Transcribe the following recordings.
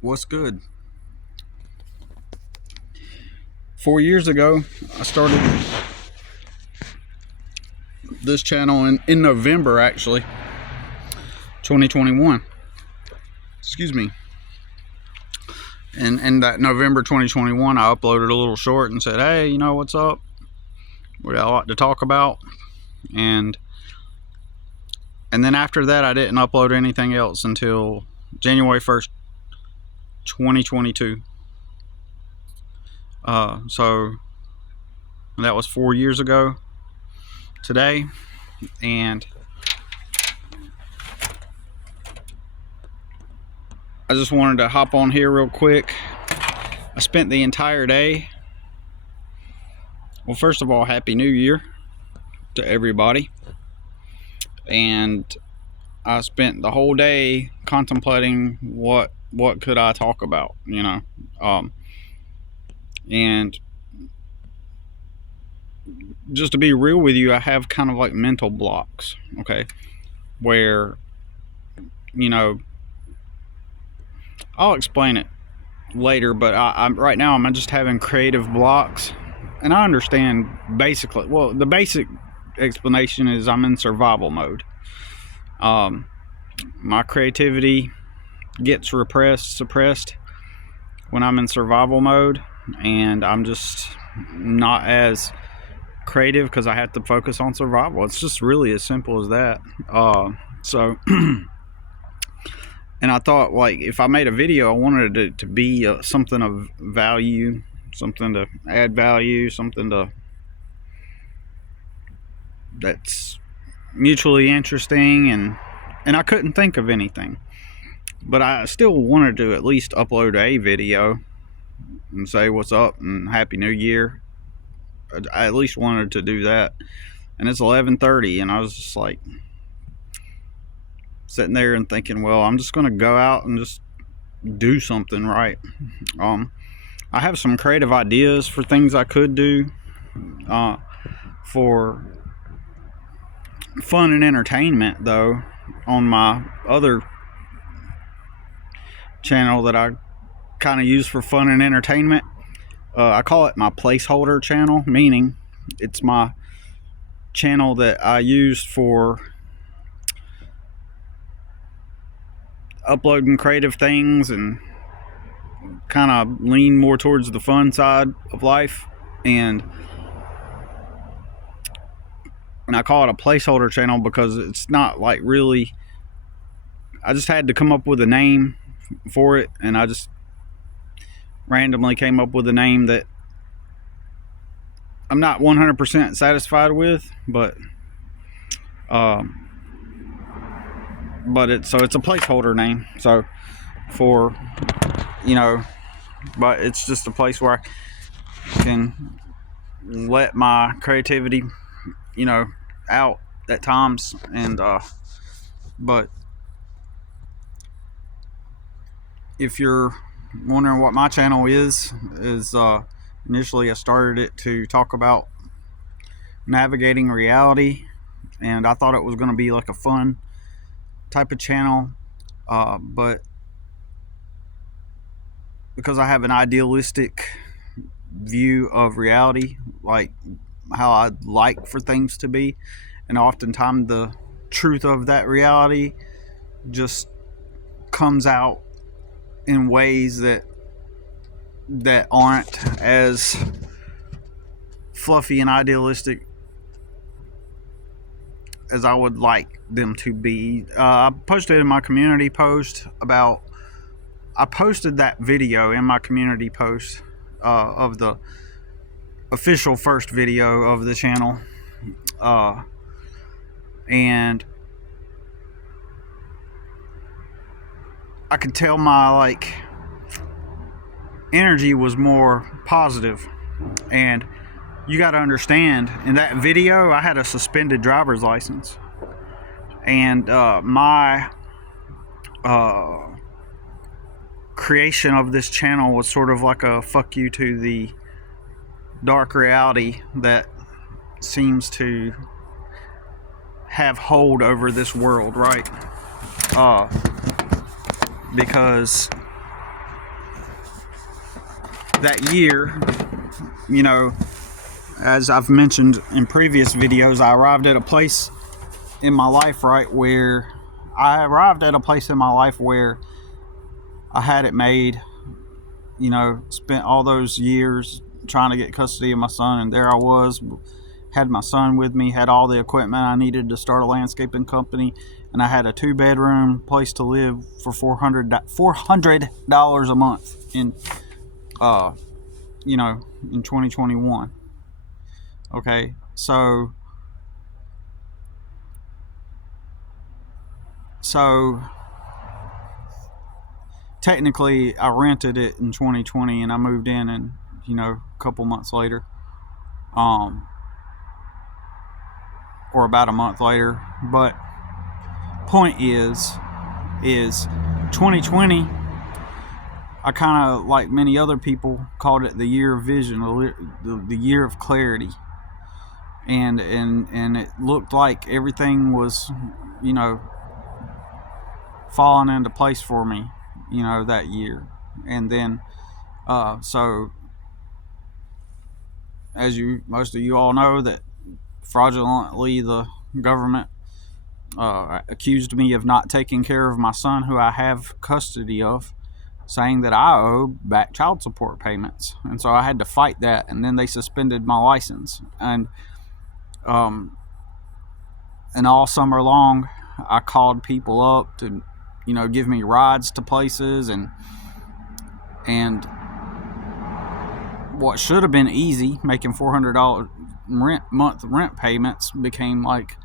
What's good? 4 years ago, I started this channel in November, actually, 2021. Excuse me. And in that November 2021, I uploaded a little short and said, hey, you know what's up? What I like to talk about. And then after that, I didn't upload anything else until January 1st, 2022. So that was 4 years ago today. And I just wanted to hop on here real quick. I spent the entire day. Well, first of all, Happy New Year to everybody. And I spent the whole day contemplating what could I talk about, you know. And just to be real with you, I have kind of like mental blocks, okay, where, you know, I'll explain it later, but I'm right now I'm just having creative blocks. And I understand basically, well, the basic explanation is I'm in survival mode. My creativity gets suppressed when I'm in survival mode, and I'm just not as creative because I have to focus on survival. It's just really as simple as that. So and I thought, like, if I made a video, I wanted it to be something of value, something to add value, something that's mutually interesting, and I couldn't think of anything. But I still wanted to at least upload a video and say what's up and Happy New Year. I at least wanted to do that. And it's 11:30, and I was just like sitting there and thinking, well, I'm just going to go out and just do something, right? I have some creative ideas for things I could do for fun and entertainment, though, on my other channel that I kind of use for fun and entertainment. I call it my placeholder channel, meaning it's my channel that I used for uploading creative things and kind of lean more towards the fun side of life. And I call it a placeholder channel because it's not like really, I just had to come up with a name for it, and I just randomly came up with a name that I'm not 100% satisfied with, but it's a placeholder name. So for, you know, but it's just a place where I can let my creativity, you know, out at times. And but if you're wondering what my channel is initially I started it to talk about navigating reality, and I thought it was going to be like a fun type of channel, but because I have an idealistic view of reality, like how I'd like for things to be, and oftentimes the truth of that reality just comes out in ways that aren't as fluffy and idealistic as I would like them to be. I posted in my community post about, I posted that video in my community post of the official first video of the channel, and I could tell my energy was more positive. And you got to understand, in that video I had a suspended driver's license, and my creation of this channel was sort of like a fuck you to the dark reality that seems to have hold over this world, right? Because that year, you know, as I've mentioned in previous videos, I arrived at a place in my life, right, where I had it made, you know, spent all those years trying to get custody of my son, and there I was, had my son with me, had all the equipment I needed to start a landscaping company, and I had a 2-bedroom place to live for $400 a month in, you know, in 2021. Okay, so technically I rented it in 2020 and I moved in, and you know, a couple months later, or about a month later. But point is 2020, I kind of, like many other people, called it the year of vision, the year of clarity, and it looked like everything was, you know, falling into place for me, you know, that year. And then so as most of you all know, that fraudulently the government accused me of not taking care of my son, who I have custody of, saying that I owe back child support payments. And so I had to fight that, and then they suspended my license. And all summer long I called people up to, you know, give me rides to places, and what should have been easy, making $400 month rent payments, became like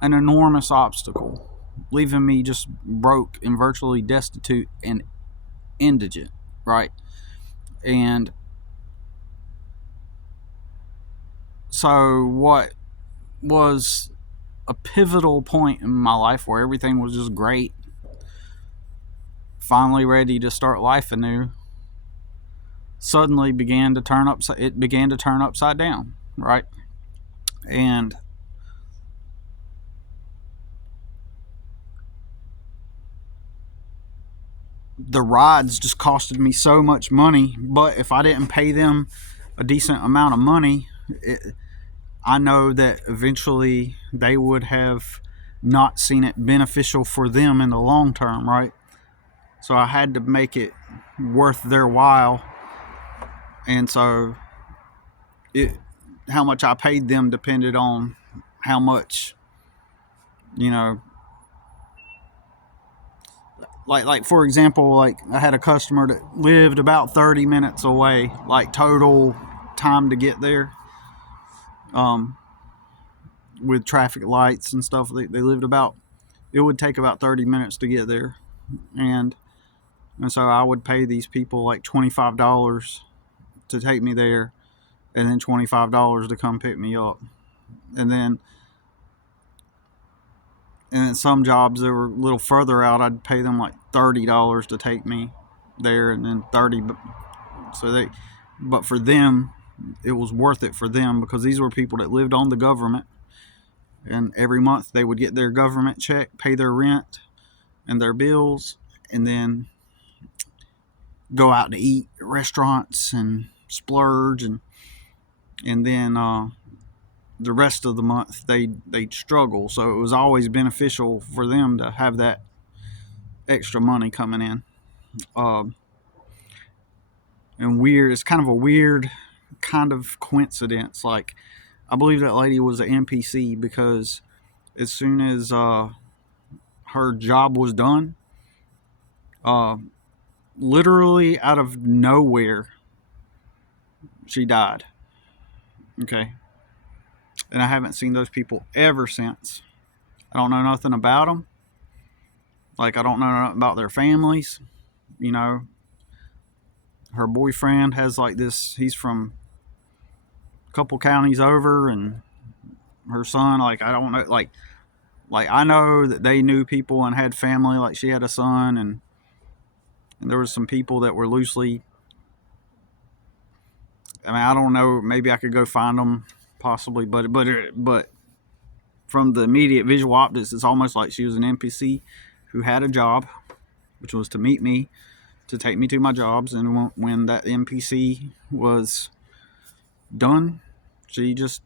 an enormous obstacle, leaving me just broke and virtually destitute and indigent, right? And so what was a pivotal point in my life where everything was just great, finally ready to start life anew, suddenly began to turn upside down, right? And the rides just costed me so much money, but if I didn't pay them a decent amount of money, I know that eventually they would have not seen it beneficial for them in the long term, right? So I had to make it worth their while. And so how much I paid them depended on how much, you know, like for example, like I had a customer that lived about 30 minutes away, like total time to get there, with traffic lights and stuff. They lived about, it would take about 30 minutes to get there. And so I would pay these people like $25 to take me there, and then $25 to come pick me up. And then some jobs that were a little further out, I'd pay them like $30 to take me there, and then but for them, it was worth it for them, because these were people that lived on the government, and every month they would get their government check, pay their rent and their bills, and then go out to eat at restaurants and splurge, and then the rest of the month they'd struggle. So it was always beneficial for them to have that extra money coming in. And it's kind of a weird kind of coincidence. Like, I believe that lady was an NPC, because as soon as her job was done, literally out of nowhere, she died. Okay. And I haven't seen those people ever since. I don't know nothing about them. Like, I don't know nothing about their families. You know, her boyfriend has like this, he's from a couple counties over, and her son, like, I don't know, like I know that they knew people and had family. Like, she had a son, and there was some people that were loosely, I mean, I don't know, maybe I could go find them possibly, but from the immediate visual optics, it's almost like she was an NPC who had a job, which was to meet me, to take me to my jobs. And when that NPC was done, she just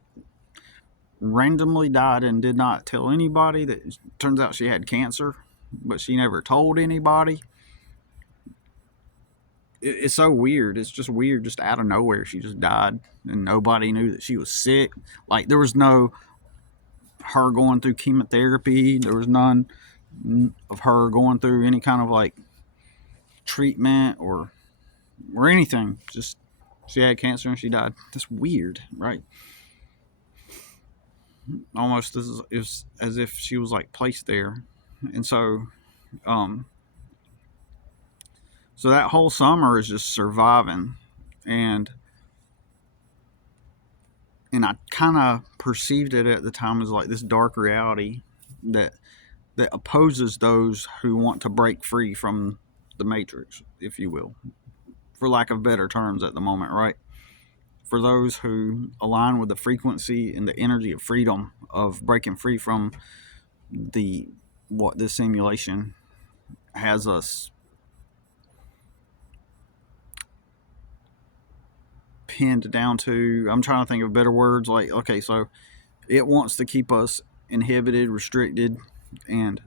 randomly died and did not tell anybody. That turns out she had cancer, but she never told anybody. It's so weird. It's just weird. Just out of nowhere, she just died, and nobody knew that she was sick. Like, there was no her going through chemotherapy. There was none of her going through any kind of like treatment or anything. Just she had cancer and she died. That's weird, right? Almost as if she was like placed there. And so so that whole summer is just surviving, and I kind of perceived it at the time as like this dark reality that opposes those who want to break free from the matrix, if you will, for lack of better terms at the moment, right? For those who align with the frequency and the energy of freedom, of breaking free from what this simulation has us pinned down to. I'm trying to think of better words. Like, okay, so it wants to keep us inhibited, restricted, and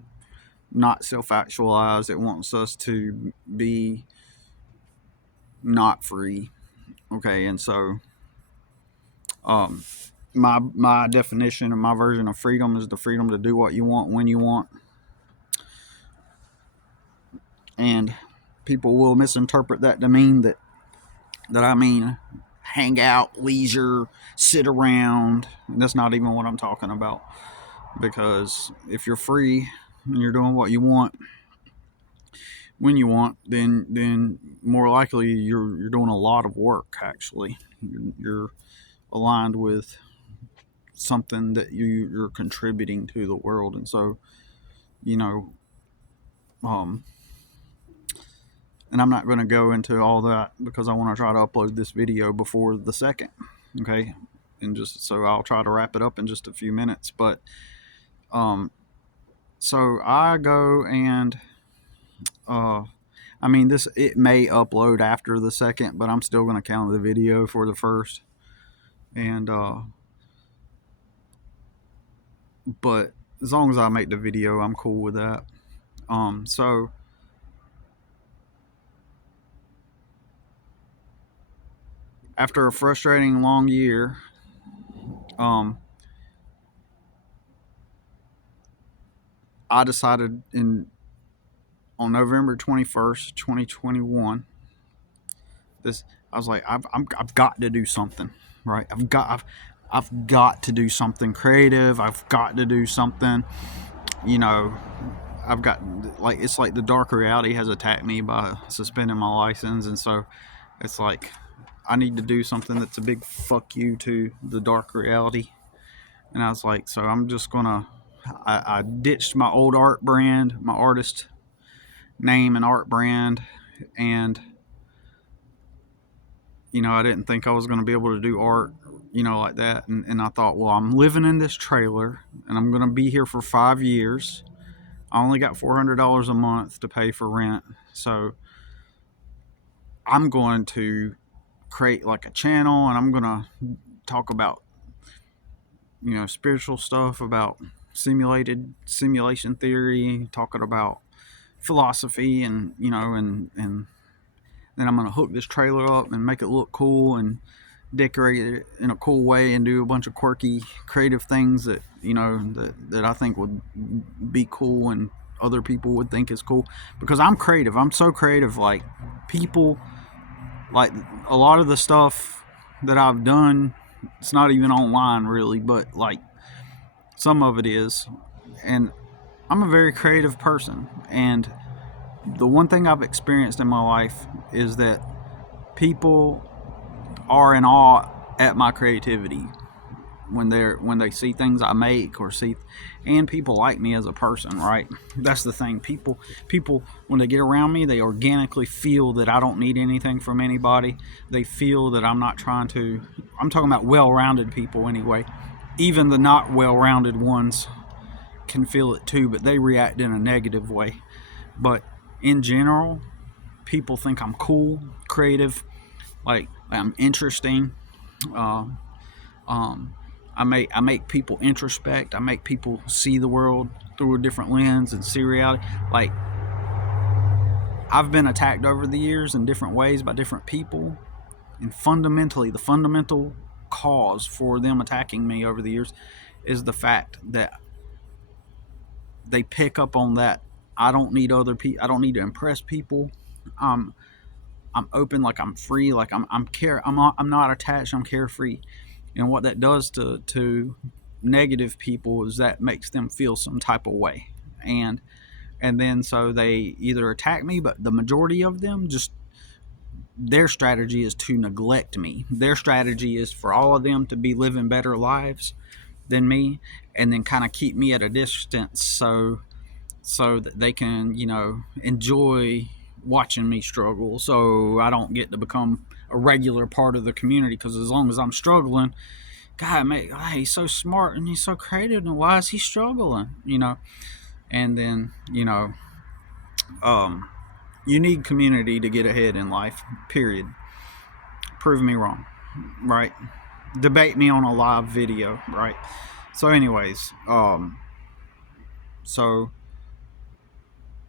not self-actualized. It wants us to be not free. Okay, and so my definition and my version of freedom is the freedom to do what you want when you want. And people will misinterpret that to mean that I mean hang out, leisure, sit around. And that's not even what I'm talking about. Because if you're free and you're doing what you want when you want, then more likely you're doing a lot of work. Actually, you're aligned with something that you're contributing to the world. And so, and I'm not going to go into all that because I want to try to upload this video before the 2nd, okay? And just so I'll try to wrap it up in just a few minutes. But so I go and I mean, it may upload after the 2nd, but I'm still going to count the video for the 1st. And but as long as I make the video, I'm cool with that. So after a frustrating long year, I decided on November 21st, 2021, I was like, I've got to do something, right? I've got to do something creative. I've got to do something, I've got, like, it's like the dark reality has attacked me by suspending my license. And so it's like, I need to do something that's a big fuck you to the dark reality. And I was like, so I'm just gonna, I ditched my old art brand, my artist name and art brand, and I didn't think I was going to be able to do art, like that. And I thought, well, I'm living in this trailer and I'm going to be here for 5 years. I only got $400 a month to pay for rent. So I'm going to create like a channel, and I'm going to talk about, spiritual stuff, about simulation theory, talking about philosophy, and and then I'm going to hook this trailer up and make it look cool and decorate it in a cool way and do a bunch of quirky, creative things that, that I think would be cool and other people would think is cool. Because I'm creative. I'm so creative. Like, people, like, a lot of the stuff that I've done, it's not even online really, but like some of it is. And I'm a very creative person. And the one thing I've experienced in my life is that people are in awe at my creativity when they see things I make or see, and people like me as a person, right? That's the thing. People when they get around me, they organically feel that I don't need anything from anybody. They feel that I'm not trying to. I'm talking about well-rounded people anyway. Even the not well-rounded ones can feel it too, but they react in a negative way. But in general, people think I'm cool, creative, like I'm interesting. Uh, I make people introspect. I make people see the world through a different lens and see reality. Like, I've been attacked over the years in different ways by different people, and fundamentally, the fundamental cause for them attacking me over the years is the fact that they pick up on that. I don't need other people. I don't need to impress people. Um, I'm open, like I'm free, like I'm not attached. I'm carefree. And what that does to negative people is that makes them feel some type of way, and then so they either attack me, but the majority of them just, their strategy is to neglect me. Their strategy is for all of them to be living better lives than me, and then kind of keep me at a distance so that they can, enjoy watching me struggle. So I don't get to become a regular part of the community, because as long as I'm struggling, God, mate, he's so smart and he's so creative, and why is he struggling? And then, you need community to get ahead in life, period. Prove me wrong, right? Debate me on a live video, right? So anyways, so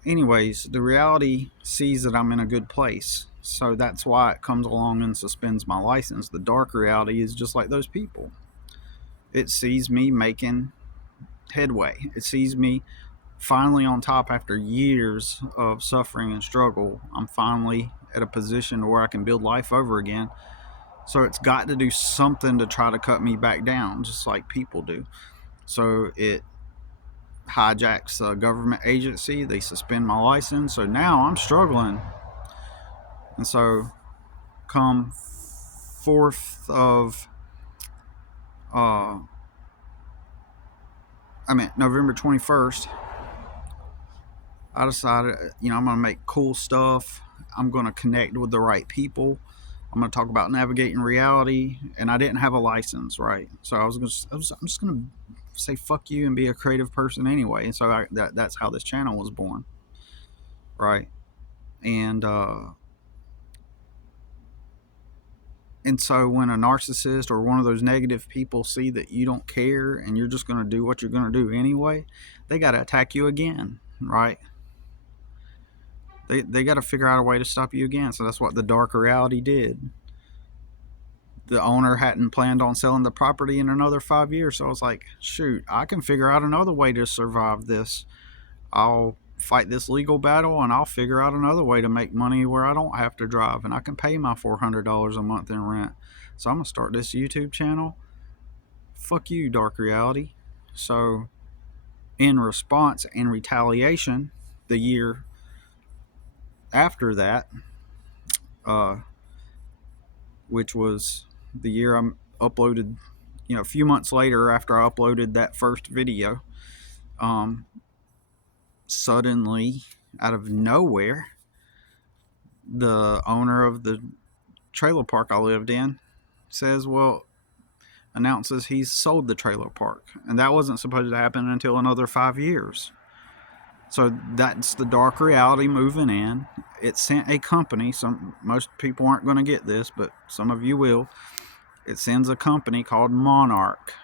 anyways, the reality sees that I'm in a good place. So that's why it comes along and suspends my license. The dark reality is just like those people. It sees me making headway. It sees me finally on top after years of suffering and struggle. I'm finally at a position where I can build life over again. So it's got to do something to try to cut me back down, just like people do. So it hijacks a government agency. They suspend my license. So now I'm struggling. And so come 4th of, November 21st, I decided, I'm going to make cool stuff. I'm going to connect with the right people. I'm going to talk about navigating reality, and I didn't have a license, right? So I'm just going to say fuck you and be a creative person anyway. And so that's how this channel was born, right? And so when a narcissist or one of those negative people see that you don't care and you're just going to do what you're going to do anyway, they got to attack you again, right? They got to figure out a way to stop you again. So that's what the dark reality did. The owner hadn't planned on selling the property in another 5 years. So I was like, shoot, I can figure out another way to survive this. I'll fight this legal battle, and I'll figure out another way to make money where I don't have to drive, and I can pay my $400 a month in rent. So I'm going to start this YouTube channel. Fuck you, dark reality. So in response and retaliation, the year after that, which was the year I uploaded, a few months later after I uploaded that first video, suddenly, out of nowhere, the owner of the trailer park I lived in announces he's sold the trailer park. And that wasn't supposed to happen until another 5 years. So that's the dark reality moving in. It sent a company, most people aren't going to get this, but some of you will. It sends a company called Monarch.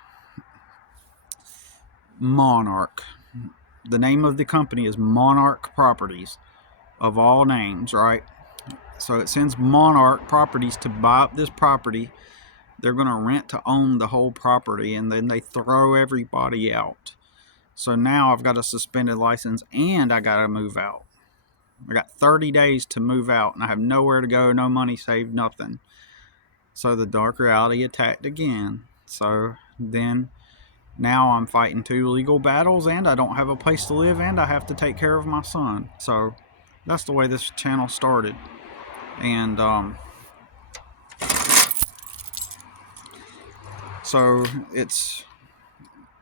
The name of the company is Monarch Properties, of all names, right? So it sends Monarch Properties to buy up this property. They're going to rent to own the whole property, and then they throw everybody out. So now I've got a suspended license, and I got to move out. I got 30 days to move out, and I have nowhere to go, no money saved, nothing. So the dark reality attacked again. So then now I'm fighting 2 legal battles, and I don't have a place to live, and I have to take care of my son. So that's the way this channel started. And so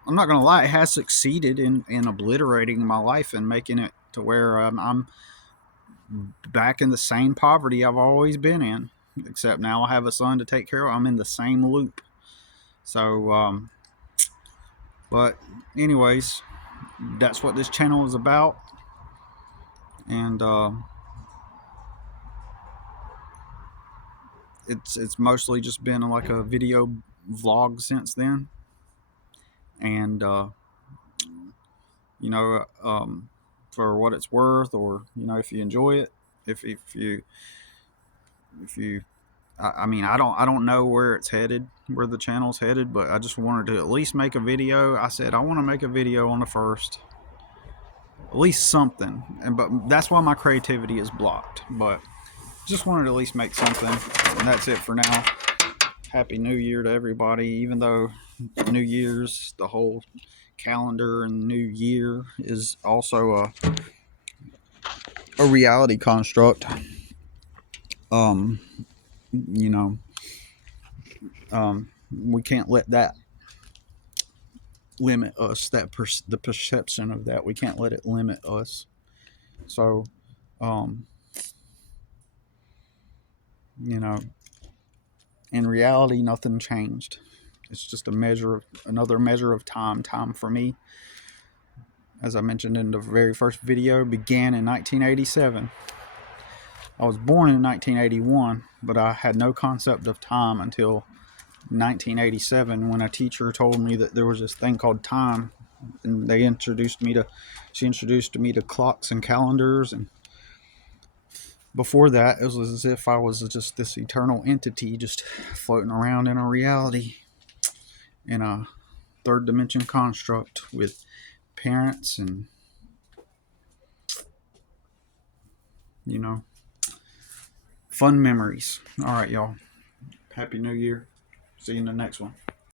I'm not gonna lie, it has succeeded in obliterating my life and making it to where I'm back in the same poverty I've always been in, except now I have a son to take care of. I'm in the same loop. So but anyways, that's what this channel is about. And it's mostly just been like a video vlog since then. And you know, for what it's worth, or you know, if you enjoy it, if you I mean, I don't know where it's headed, where the channel's headed, but I just wanted to at least make a video. I said I want to make a video on the first, at least something, and but that's why my creativity is blocked. But just wanted to at least make something, and that's it for now. Happy New Year to everybody. Even though New Year's, the whole calendar and New Year is also a reality construct. You know, we can't let that limit us. The perception of that, we can't let it limit us. So, um, you know, in reality, nothing changed. It's just another measure of time. Time for me, as I mentioned in the very first video, began in 1987. I was born in 1981, but I had no concept of time until 1987, when a teacher told me that there was this thing called time, and she introduced me to clocks and calendars. And before that, it was as if I was just this eternal entity just floating around in a reality, in a third dimension construct with parents and, you know, fun memories. All right, y'all. Happy New Year. See you in the next one.